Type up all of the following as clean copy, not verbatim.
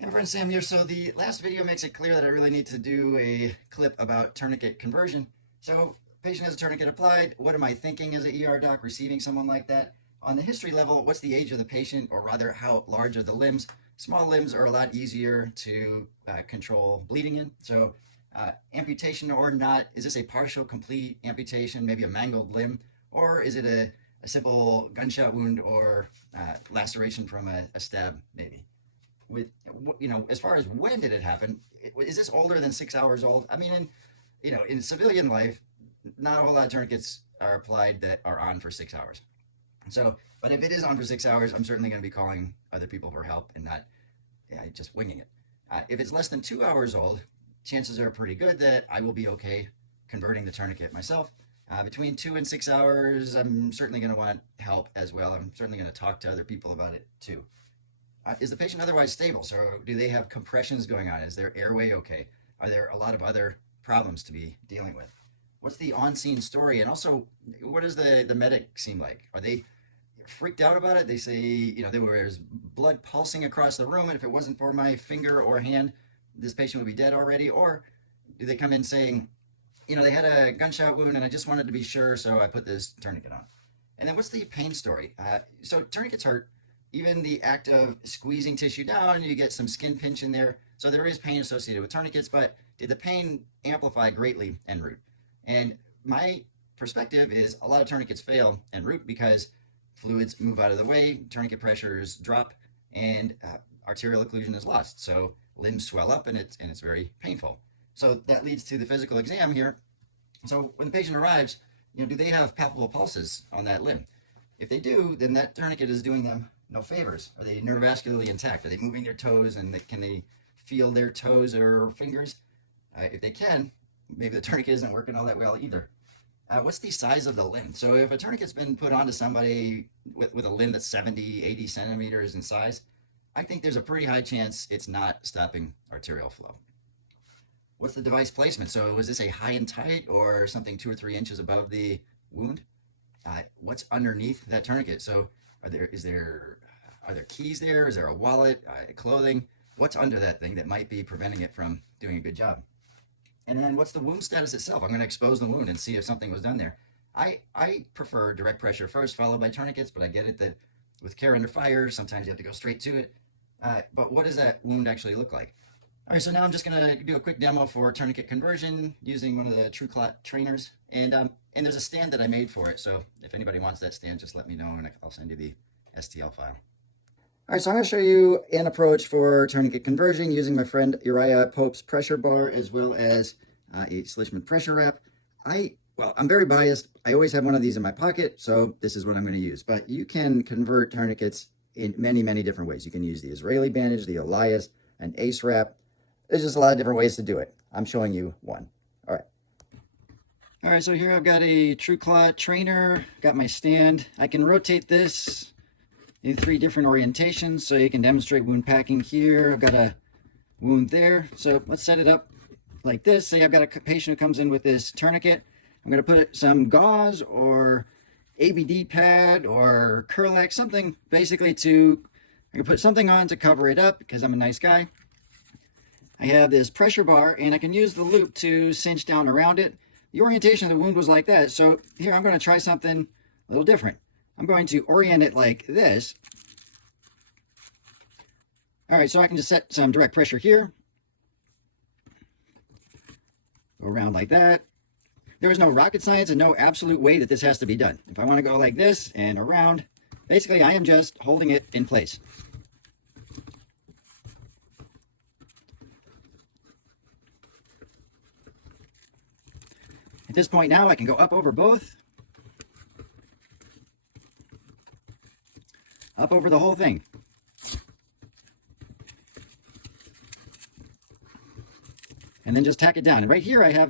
Hey my friend Sam here. So the last video makes it clear that I really need to do a clip about tourniquet conversion. So patient has a tourniquet applied. What am I thinking as an ER doc receiving someone like that? On the history level, what's the age of the patient, or rather how large are the limbs? Small limbs are a lot easier to control bleeding in. So amputation or not, is this a partial, complete amputation, maybe a mangled limb, or is it a simple gunshot wound or laceration from a stab maybe? With as far as when did it happen, is this older than 6 hours old? I mean, in civilian life, not a whole lot of tourniquets are applied that are on for 6 hours. So, but if it is on for 6 hours, I'm certainly going to be calling other people for help and not just winging it. If it's less than 2 hours old, chances are pretty good that I will be okay converting the tourniquet myself. Between 2 and 6 hours, I'm certainly going to want help as well. I'm certainly going to talk to other people about it too. Is the patient otherwise stable? So do they have compressions going on? Is their airway okay? Are there a lot of other problems to be dealing with? What's the on-scene story? And also, what does the medic seem like? Are they freaked out about it? They say, there was blood pulsing across the room, and if it wasn't for my finger or hand, this patient would be dead already. Or do they come in saying, they had a gunshot wound and I just wanted to be sure, so I put this tourniquet on? And then what's the pain story? So tourniquets hurt. Even the act of squeezing tissue down, you get some skin pinch in there. So there is pain associated with tourniquets, but did the pain amplify greatly en route? And my perspective is a lot of tourniquets fail en route because fluids move out of the way, tourniquet pressures drop, and arterial occlusion is lost. So limbs swell up and it's very painful. So that leads to the physical exam here. So when the patient arrives, do they have palpable pulses on that limb? If they do, then that tourniquet is doing them no favors. Are they neurovascularly intact? Are they moving their toes, and can they feel their toes or fingers? If they can, maybe the tourniquet isn't working all that well either. What's the size of the limb? So if a tourniquet's been put onto somebody with a limb that's 70, 80 centimeters in size, I think there's a pretty high chance it's not stopping arterial flow. What's the device placement? So was this a high and tight or something 2 or 3 inches above the wound? What's underneath that tourniquet? So are there keys there? Is there a wallet, clothing? What's under that thing that might be preventing it from doing a good job? And then what's the wound status itself? I'm going to expose the wound and see if something was done there. I prefer direct pressure first, followed by tourniquets, but I get it that with care under fire, sometimes you have to go straight to it. But what does that wound actually look like? All right, so now I'm just going to do a quick demo for tourniquet conversion using one of the Tourniquet trainers. And there's a stand that I made for it. So if anybody wants that stand, just let me know and I'll send you the STL file. All right, so I'm going to show you an approach for tourniquet conversion using my friend Uriah Pope's pressure bar as well as a Slishman pressure wrap. I'm very biased. I always have one of these in my pocket, so this is what I'm going to use. But you can convert tourniquets in many, many different ways. You can use the Israeli bandage, the Elias, an ACE wrap. There's just a lot of different ways to do it. I'm showing you one. All right, so here I've got a Tourniquet trainer, got my stand. I can rotate this in 3 different orientations so you can demonstrate wound packing here. I've got a wound there. So let's set it up like this. Say I've got a patient who comes in with this tourniquet. I'm going to put some gauze or ABD pad or Curlex, something basically I can put something on to cover it up because I'm a nice guy. I have this pressure bar and I can use the loop to cinch down around it. The orientation of the wound was like that. So here I'm going to try something a little different. I'm going to orient it like this. All right, so I can just set some direct pressure here. Go around like that. There is no rocket science and no absolute way that this has to be done. If I want to go like this and around, basically I am just holding it in place. At this point now, I can go up over both. Up over the whole thing. And then just tack it down. And right here I have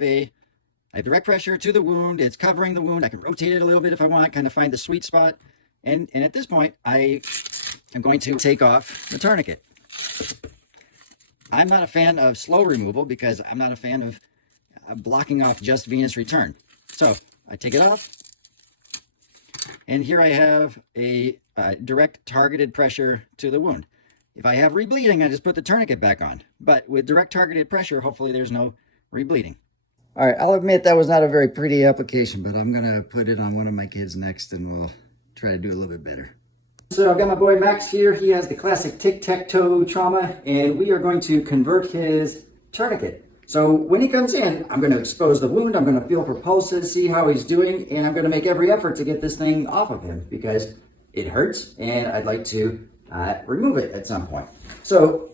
direct pressure to the wound. It's covering the wound. I can rotate it a little bit if I want, kind of find the sweet spot. And at this point, I am going to take off the tourniquet. I'm not a fan of slow removal because I'm not a fan of blocking off just venous return. So I take it off, and here I have a direct targeted pressure to the wound. If I have rebleeding, I just put the tourniquet back on. But with direct targeted pressure, hopefully there's no rebleeding. All right, I'll admit that was not a very pretty application, but I'm gonna put it on one of my kids next and we'll try to do a little bit better. So I've got my boy Max here. He has the classic tic-tac-toe trauma, and we are going to convert his tourniquet. So when he comes in, I'm going to expose the wound, I'm going to feel for pulses, see how he's doing, and I'm going to make every effort to get this thing off of him because it hurts and I'd like to remove it at some point. So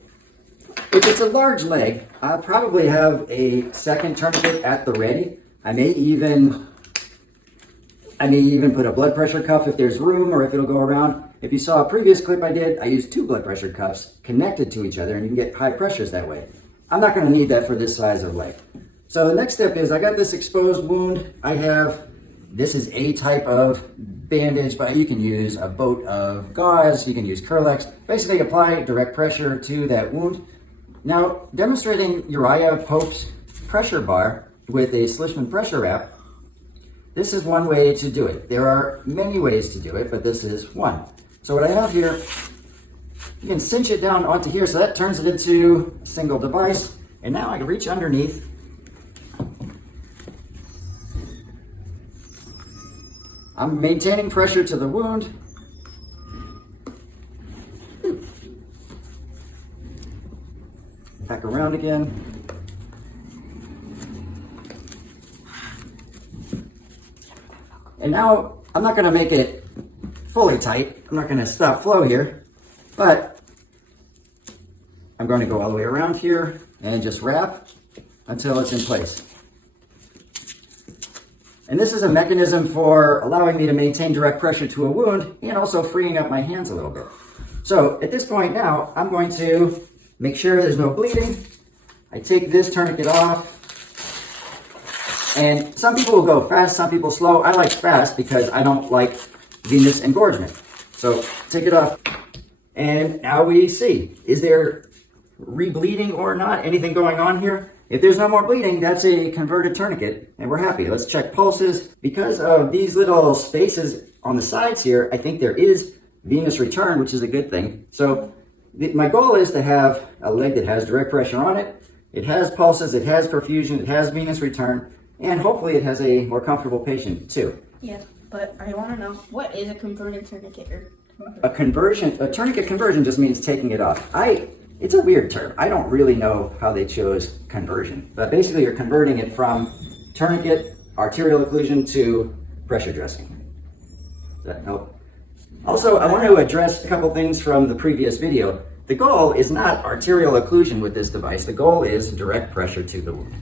if it's a large leg, I'll probably have a second tourniquet at the ready. I may even put a blood pressure cuff if there's room or if it'll go around. If you saw a previous clip I did, I used 2 blood pressure cuffs connected to each other and you can get high pressures that way. I'm not going to need that for this size of leg. So the next step is I got this exposed wound. This is a type of bandage, but you can use a boat of gauze, you can use Curlex. Basically apply direct pressure to that wound. Now, demonstrating Uriah Pope's pressure bar with a Slishman pressure wrap, this is one way to do it. There are many ways to do it, but this is one. So what I have here, you can cinch it down onto here, so that turns it into a single device. And now I can reach underneath. I'm maintaining pressure to the wound. Back around again. And now I'm not going to make it fully tight. I'm not going to stop flow here. But I'm going to go all the way around here and just wrap until it's in place. And this is a mechanism for allowing me to maintain direct pressure to a wound and also freeing up my hands a little bit. So at this point now, I'm going to make sure there's no bleeding. I take this tourniquet off. And some people will go fast, some people slow. I like fast because I don't like venous engorgement. So take it off. And now we see, is there rebleeding or not? Anything going on here? If there's no more bleeding, that's a converted tourniquet, and we're happy. Let's check pulses. Because of these little spaces on the sides here, I think there is venous return, which is a good thing. So my goal is to have a leg that has direct pressure on it. It has pulses, it has perfusion, it has venous return, and hopefully it has a more comfortable patient too. Yes, but I want to know, what is a converted tourniquet? A tourniquet conversion just means taking it off. It's a weird term. I don't really know how they chose conversion, but basically you're converting it from tourniquet, arterial occlusion to pressure dressing. Does that help? Also, I want to address a couple things from the previous video. The goal is not arterial occlusion with this device. The goal is direct pressure to the wound.